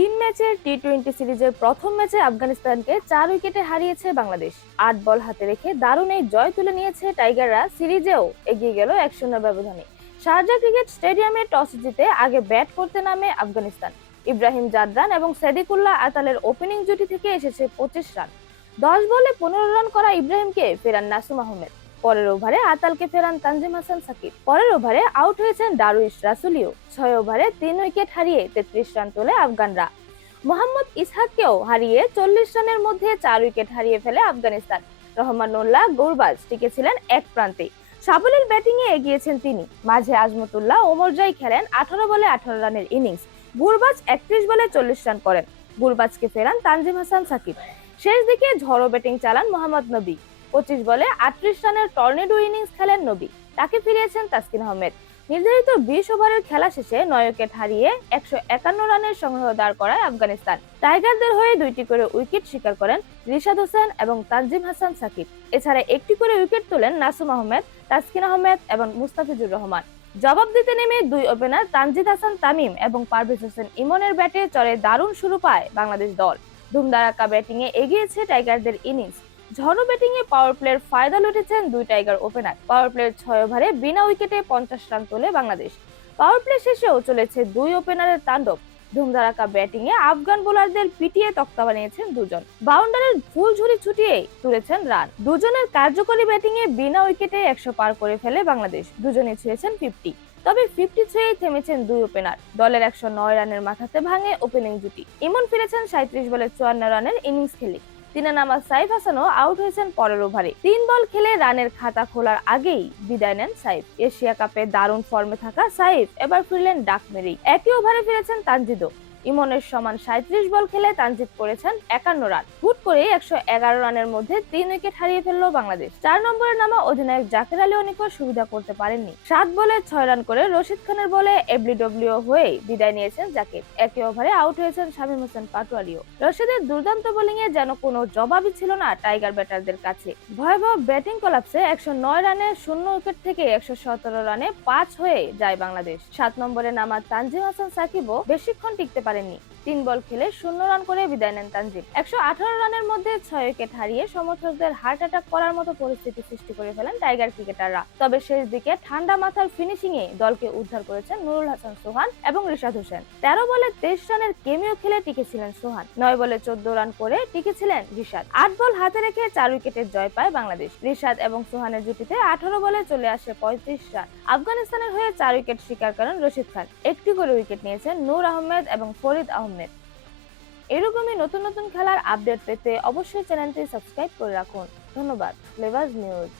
তিন ম্যাচের T twenty সিরিজের প্রথম ম্যাচে আফগানিস্তানকে চার উইকেটে হারিয়েছে বাংলাদেশ। আট বল হাতে রেখে দারুণ এই জয় তুলে নিয়েছে টাইগাররা। সিরিজেও এগিয়ে গেল এক শূন্য ব্যবধানে। শারজা ক্রিকেট স্টেডিয়ামে টস জিতে আগে ব্যাট করতে নামে আফগানিস্তান। ইব্রাহিম জাদরান এবং সেদিকুল্লাহ আতালের ওপেনিং জুটি থেকে এসেছে পঁচিশ রান। দশ বলে পনেরো রান করা ইব্রাহিমকে ফেরান নাসুম আহমেদ। পরের ওভারে আতালকে ফেরান তানজিম হাসান সাকিব। পরের ওভারে আউট হয়েছেন দারুইশ রাসুলিও। ছয় ওভারে তিন উইকেট হারিয়ে তেত্রিশ রান তোলে আফগানরা। মোহাম্মদ ইসহাককেও হারিয়ে চল্লিশ রানের মধ্যে চার উইকেট হারিয়ে ফেলে আফগানিস্তান। রহমানুল্লাহ গুরবাজ টিকেছিলেন এক প্রান্তে। সাবলীল ব্যাটিংয়ে এগিয়েছেন তিনি। মাঝে আজমতুল্লাহ ওমরজাই খেলেন আঠারো বলে আঠারো রানের ইনিংস। গুরবাজ একত্রিশ বলে চল্লিশ রান করেন। গুরবাজকে ফেরান তানজিম হাসান সাকিব। শেষ দিকে ঝড়ো ব্যাটিং চালান মোহাম্মদ নবী। পঁচিশ বলে আটত্রিশ রানের টর্নেডো ইনিংস খেলেন নবী। তাকে ফিরিয়েছেন তাসকিন আহমেদ। নির্ধারিত বিশ ওভারের খেলা শেষে নয় উইকেট হারিয়ে একশো একান্ন রানের সংগ্রহ দাঁড় করায় আফগানিস্তান। টাইগারদের হয়ে দুইটি করে উইকেট শিকার করেন রিশাদ হোসেন এবং তানজিম হাসান সাকিব। এছাড়া একটি করে উইকেট তোলেন নাসুম আহমেদ, তাসকিন আহমেদ এবং মুস্তাফিজুর রহমান। জবাব দিতে নেমে দুই ওপেনার তানজিদ হাসান তামিম এবং পারভেজ হোসেন ইমনের ব্যাটে চড়ে দারুণ শুরু পায় বাংলাদেশ দল। ধুমধারাক্কা ব্যাটিংয়ে এগিয়েছে টাইগারদের ইনিংস। ঝড়ো ব্যাটিংয়ে পাওয়ার প্লের ফায়দা লুটেছেন দুই টাইগার ওপেনার। পাওয়ার প্লের ছয় ওভারে বিনা উইকেটে পঞ্চাশ রান তোলে বাংলাদেশ। পাওয়ার প্লে শেষেও চলেছে দুই ওপেনারের তাণ্ডব। ধুমধারাক্কা ব্যাটিংয়ে আফগান বোলারদের পিটিয়ে তক্তা বানিয়েছেন দুজন। বাউন্ডারের ফুল ঝুড়ি ছুটিয়ে তুলেছেন রান। দুজনের কার্যকরী ব্যাটিংয়ে বিনা উইকেটে একশো পার করে ফেলে বাংলাদেশ। দুজনে ছুঁয়েছেন ফিফটি তবে ফিফটি ছুঁয়েই থেমেছেন দুই ওপেনার। দলের একশো নয় রানের মাথাতে ভাঙে ওপেনিং জুটি। ইমন ফিরেছেন সাঁত্রিশ বলে চুয়ান্ন রানের ইনিংস খেলে। তিনে নামা সাইফ হাসানও আউট হয়েছেন পরের ওভারে। তিন বল খেলে রানের খাতা খোলার আগেই বিদায় নেন সাইফ। এশিয়া কাপে দারুণ ফর্মে থাকা সাইফ, এবার ফিরলেন ডাক মেরেই। একই ওভারে ফিরেছেন তানজিদও। ইমনের সমান সাঁত্রিশ বল খেলে তানজিদ করেছেন একান্ন রান। হুট করে একশো এগারো রানের মধ্যে তিন উইকেট হারিয়ে ফেলল বাংলাদেশ। চার নম্বরে নামা অধিনায়ক জাকের আলী অনিকও সুবিধা করতে পারেননি। সাত বলে ছয় রান করে রশিদ খানের বলে এফডিডব্লিউ হয়ে বিদায় নিয়েছেন জাকির। একই ওভারে আউট হয়েছেন শামীম হোসেন পাটোয়ারিও। রশিদের দুর্দান্ত বোলিং এ যেন কোনো জবাবই ছিল না টাইগার ব্যাটারদের কাছে। ভয়াবহ ব্যাটিং কলাপসে একশো নয় রানে শূন্য উইকেট থেকে একশো সতেরো রানে পাঁচ হয়ে যায় বাংলাদেশ। সাত নম্বরে নামা তানজিম হাসান সাকিবও বেশিক্ষণ টিকতে পারেননি। তিন বল খেলে শূন্য রান করে বিদায় নেন তানজিম। একশো আঠারো রানের মধ্যে ছয় উইকেট হারিয়ে সমর্থকদের হার্ট অ্যাটাক করার মতো পরিস্থিতি সৃষ্টি করে ফেলেন টাইগার ক্রিকেটাররা। তবে শেষ দিকে ঠান্ডা মাথার ফিনিশিং এ দলকে উদ্ধার করেছেন নুরুল হাসান সোহান এবং রিশাদ হোসেন। তেরো বলে তেইশ রানের কেমিও খেলে টিকেছিলেন সোহান। নয় বলে চোদ্দ রান করে টিকেছিলেন রিশাদ। আট বল হাতে রেখে চার উইকেটের জয় পায় বাংলাদেশ। রিশাদ এবং সোহানের জুটিতে আঠারো বলে চলে আসে পঁয়ত্রিশ রান। আফগানিস্তানের হয়ে চার উইকেট শিকার করেন রশিদ খান। একটি করে উইকেট নিয়েছেন নূর আহমেদ এবং ফরিদ আহমেদ এরকমই নতুন নতুন খেলার আপডেট পেতে অবশ্যই চ্যানেলটি সাবস্ক্রাইব করে রাখুন। ধন্যবাদ। Flavours news.